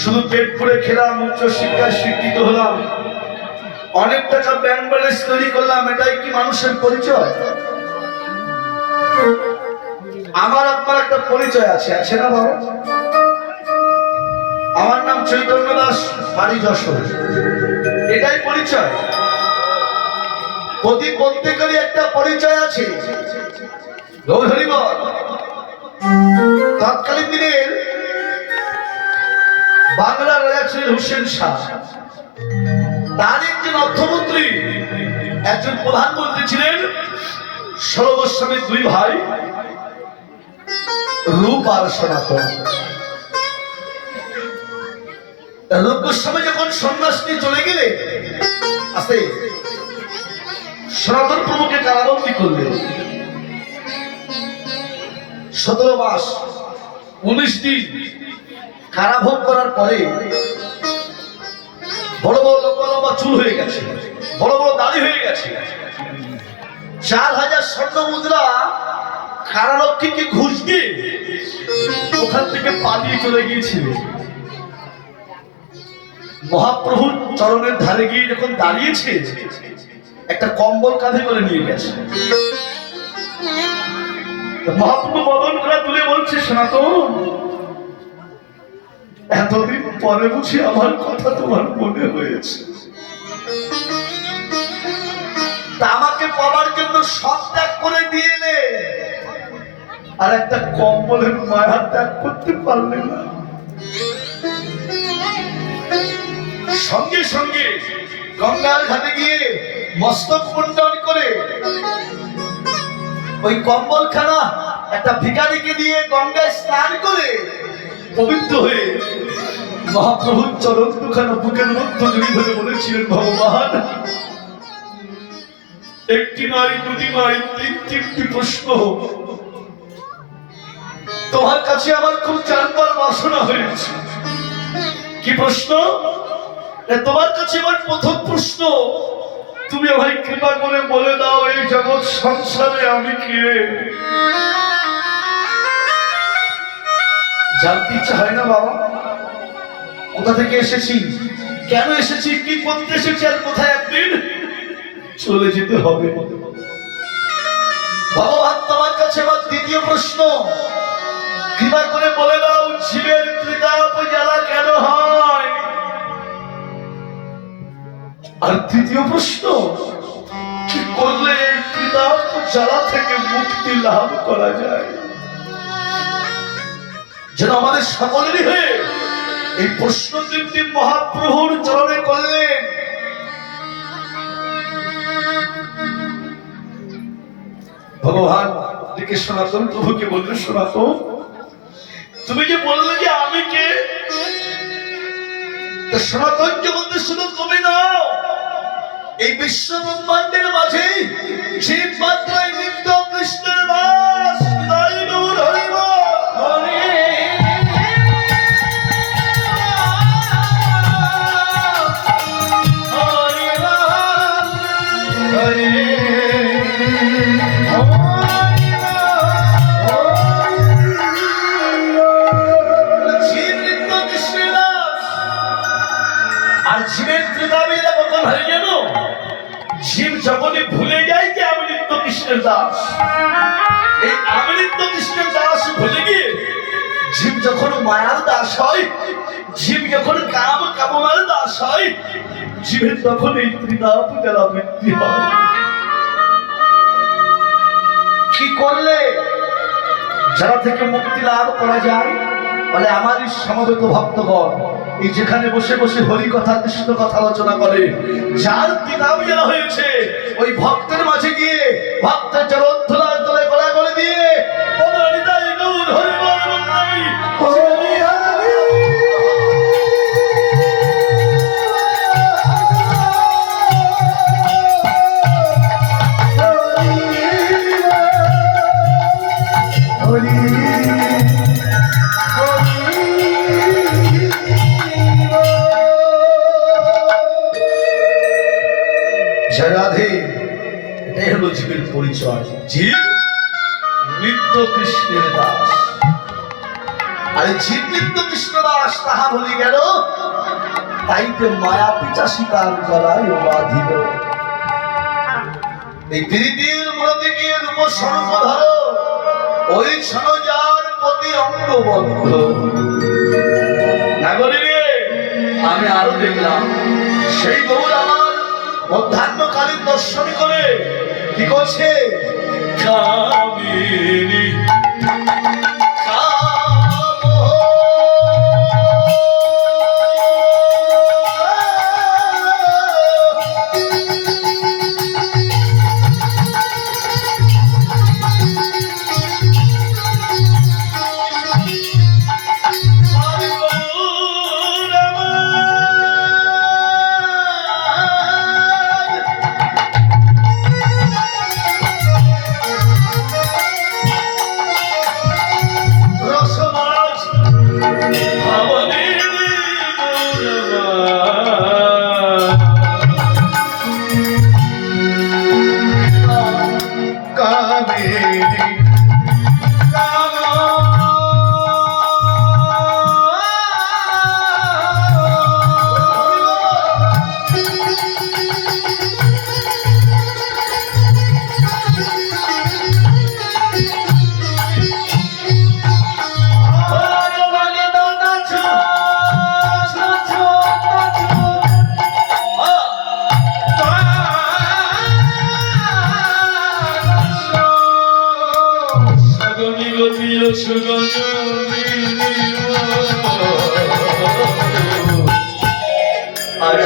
শুধু পেট ভরে খেলাম, উচ্চ শিক্ষায় শিক্ষিত হলাম, অনেক টাকা ব্যাংক ব্যালেন্স তৈরি করলাম, এটাই কি মানুষের পরিচয়? আমার আপনার একটা পরিচয় আছে, আছে না বাবা? আমার নাম চৈতন্য দাস, বাড়ি যশোর, এটাই পরিচয়। প্রত্যেকেরই একটা পরিচয় আছে। তৎকালীন দিনের বাংলার রাজা ছিলেন হোসেন শাহ, তার একজন অর্থমন্ত্রী, একজন প্রধানমন্ত্রী ছিলেন। 16 গোস্বামীর 2 ভাই, রূপ আর সনাতন। রূপ গোস্বামী যখন সন্ন্যাস নিয়ে চলে গেলে আস্তে সনাতন প্রভুকে কারাবন্দী করলেন। 17 মাস 19 দিন কারাভোগ করার পরে বড় বড় লম্বা লম্বা চুল হয়ে গেছে, বড় বড় দাড়ি হয়ে গেছে। 4000 স্বর্ণ মুদ্রা কারারক্ষীকে ঘুষ দিয়ে ওখান থেকে পালিয়ে চলে গিয়েছিলেন। মহাপ্রভুর চরণের ধারে গিয়ে যখন দাঁড়িয়েছে, একটা কম্বল কাঁধে করে নিয়ে গেছে। মহাপ্রভু বদন করা তুলে বলছে, সনাতন, এতদিন পরে বুঝি আমার কথা তোমার মনে হয়েছে। তা আমাকে পাওয়ার জন্য সব ত্যাগ করে দিয়েলে, আর একটা কম্বলের মায়া ত্যাগ করতে পারলে না। সঙ্গে সঙ্গে গঙ্গার ঘাটে গিয়ে মস্তক মুন্ডন করে ওই কম্বলখানা একটা ভিখারিকে দিয়ে গঙ্গায় স্নান করে পবিত্র হয়ে মহাপ্রভুর চরণ দুখানা বুকের মধ্যে জড়িয়ে ধরে বলেছিলেন, ভগবান, একটি নয়, দুটি নয়, 3টি প্রশ্ন তোমার কাছে আমার খুব জানবার বাসনা হয়েছে। কি প্রশ্ন? তোমার কাছে আমার প্রথম প্রশ্ন, তুমি আমায় কৃপা করে বলে দাও, এই জগৎ সংসারে আমি কে? জানতে ইচ্ছা হয় না বাবা? কোথা থেকে এসেছি, কেন এসেছি, কি করতে এসেছি, আর কোথায় একদিন চলে যেতে হবে। ভগবান তোমার কাছে আমার দ্বিতীয় প্রশ্ন, কৃপা করে বলে দাও, জীবের ত্রিতাপ জ্বালা কেন হয়? আর তৃতীয় প্রশ্ন, কি করলে এই ত্রিতাপ জ্বালা থেকে মুক্তি লাভ করা যায়? যেন আমাদের সকলেরই হয়ে এই প্রশ্ন 3টি মহাপ্রভুর চরণে করলেন। ভগবান দিকে সনাতন প্রভুকে বললেন, সনাতন, তুমি যে বললে যে আমি কে, সনাতন জগতের শুধু তুমি নাও, এই বিশ্ব ব্রহ্মাণ্ডের মাঝে শিব মাত্রায় নিত্য কৃষ্ণের বাস। জীব যখনই ভুলে যায় যে আমি নিত্য কৃষ্ণের দাস, এই আমি নিত্য কৃষ্ণের দাস ভুলে গিয়ে জীব যখন মায়ার দাস হয়, জীব যখন কাম কামনার দাস হয়, জীবের তখন এই ত্রিতাপ জ্বালা বৃদ্ধি হয়। কি করলে যারা থেকে মুক্তি লাভ করা যায়? বলে, আমারই সমবেত ভক্তগণ এই যেখানে বসে বসে হরি কথা কৃষ্ণ কথা আলোচনা করে, যার ত্রিতাপ জ্বালা হয়েছে, ওই ভক্তের মাঝে গিয়ে ভক্তের চরণ ধুলার তলে গলা করে দিয়ে জীবের পরিচয়, জীব নিত্য কৃষ্ণের দাস। আর জীব নিত্য কৃষ্ণ দাস, তাহা বলি গেল তাইতে মায়া পিচাসী তার গলায় বাঁধিল। এই প্রীতির মধ্যে গিয়ে রূপ স্বরূপ ধরো, ওই সনজার প্রতি অঙ্গবদ্ধ। নাগরিকে আমি আরো দেখলাম সেই গৌর আমার মধ্যাহ্নকালীন দর্শন করে কি করছে, কামিনী আজ